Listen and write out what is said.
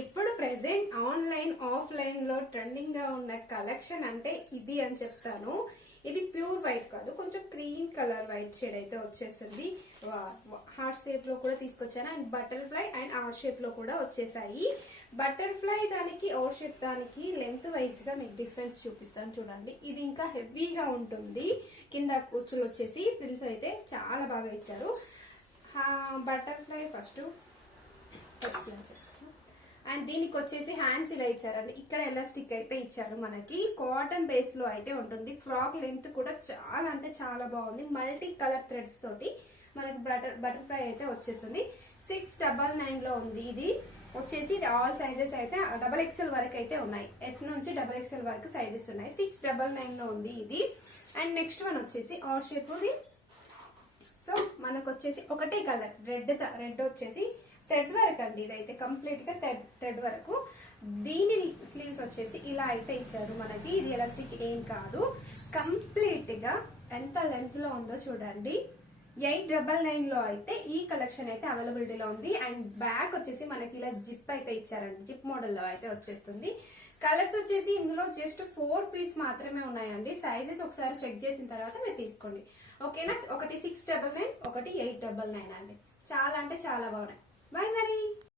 ఇప్పుడు present online offline లో trending గా ఉన్న కలెక్షన్ అంటే ఇది అని చెప్తాను. ఇది ప్యూర్ వైట్ కాదు, కొంచెం క్రీమ్ కలర్ వైట్ షేడ్ అయితే వచ్చేసింది. హార్ట్ షేప్ లో కూడా తీసుకొచ్చాను and butterfly and R shape లో కూడా వచ్చేసాయి. బటర్ఫ్లై దానికి ఆర్ షేప్ దానికి లెంత్ వైజ్ గా మీకు డిఫరెన్స్ చూపిస్తాను చూడండి. ఇది ఇంకా హెవీగా ఉంటుంది. కింద కూర్చులు వచ్చేసి ప్రింట్స్ అయితే చాలా బాగా ఇచ్చారు. బటర్ఫ్లై ఫస్ట్ ఎక్స్ప్లెయిన్ చేస్తాను. అండ్ దీనికి వచ్చేసి హ్యాండ్స్ ఇలా ఇచ్చారండి. ఇక్కడ ఎలాస్టిక్ అయితే ఇచ్చారు. మనకి కాటన్ బేస్ లో అయితే ఉంటుంది. ఫ్రాక్ లెంత్ కూడా చాలా అంటే చాలా బాగుంది. మల్టీ కలర్ థ్రెడ్స్ తోటి మనకి బటర్ఫ్లై అయితే వచ్చేస్తుంది. 699 లో ఉంది. ఇది వచ్చేసి ఆల్ సైజెస్ అయితే XXL వరకు అయితే ఉన్నాయి. S నుంచి XXL వరకు సైజెస్ ఉన్నాయి. 699 లో ఉంది ఇది. అండ్ నెక్స్ట్ వన్ వచ్చేసి ఆర్ షేప్. సో మనకు వచ్చేసి ఒకటే కలర్ రెడ్ వచ్చేసి థ్రెడ్ వర్క్ అండి. ఇదైతే కంప్లీట్ గా థ్రెడ్ వరకు. దీని స్లీవ్స్ వచ్చేసి ఇలా అయితే ఇచ్చారు మనకి. ఇది ఎలాస్టిక్ ఏం కాదు. కంప్లీట్ గా ఎంత లెంత్ లో ఉందో చూడండి. 899 లో అయితే ఈ కలెక్షన్ అయితే అవైలబిలిటీలో ఉంది. అండ్ బ్యాక్ వచ్చేసి మనకి ఇలా జిప్ అయితే ఇచ్చారండి. జిప్ మోడల్ లో అయితే వచ్చేస్తుంది. కలర్స్ వచ్చేసి ఇందులో జస్ట్ 4 పీస్ మాత్రమే ఉన్నాయండి. సైజెస్ ఒకసారి చెక్ చేసిన తర్వాత మీరు తీసుకోండి, ఓకేనా. ఒకటి 699, ఒకటి 899 అండి. చాలా అంటే చాలా బాగున్నాయి. బాయ్ మరి.